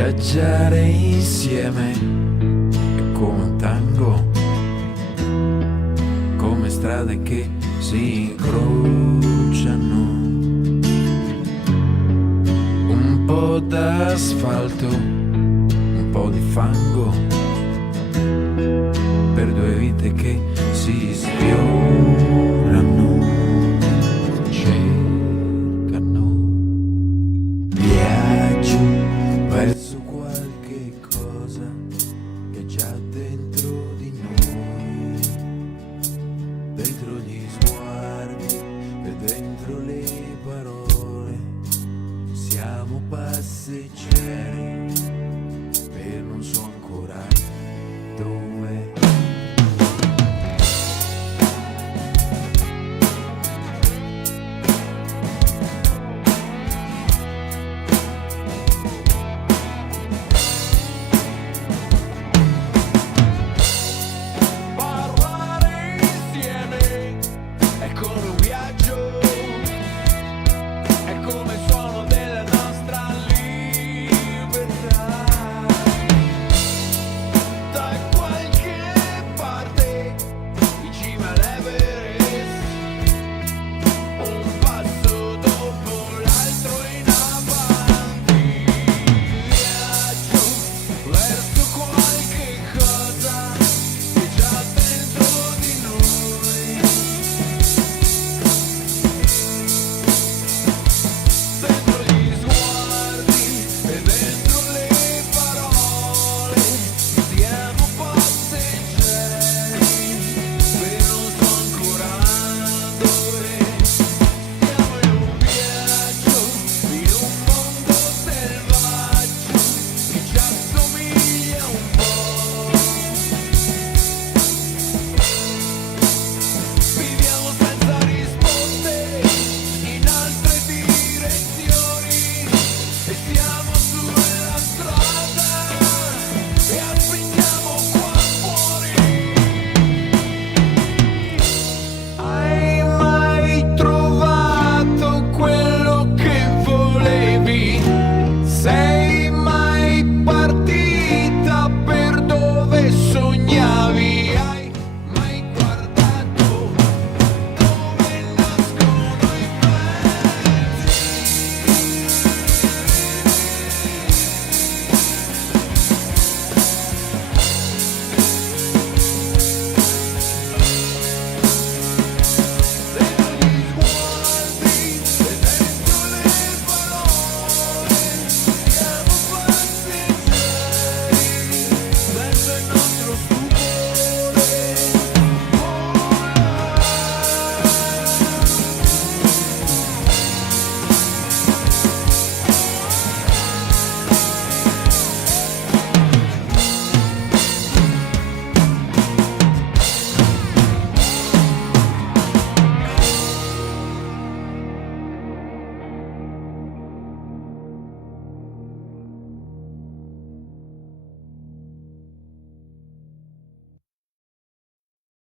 Viaggiare insieme è come un tango, come strade che si incrociano, un po' d'asfalto, un po' di fango, per due vite che si sfiorano, cercano viaggio verso qualche cosa che è già dentro di noi, dentro gli sguardi e dentro le parole. Siamo passeggeri per non so ancora dove.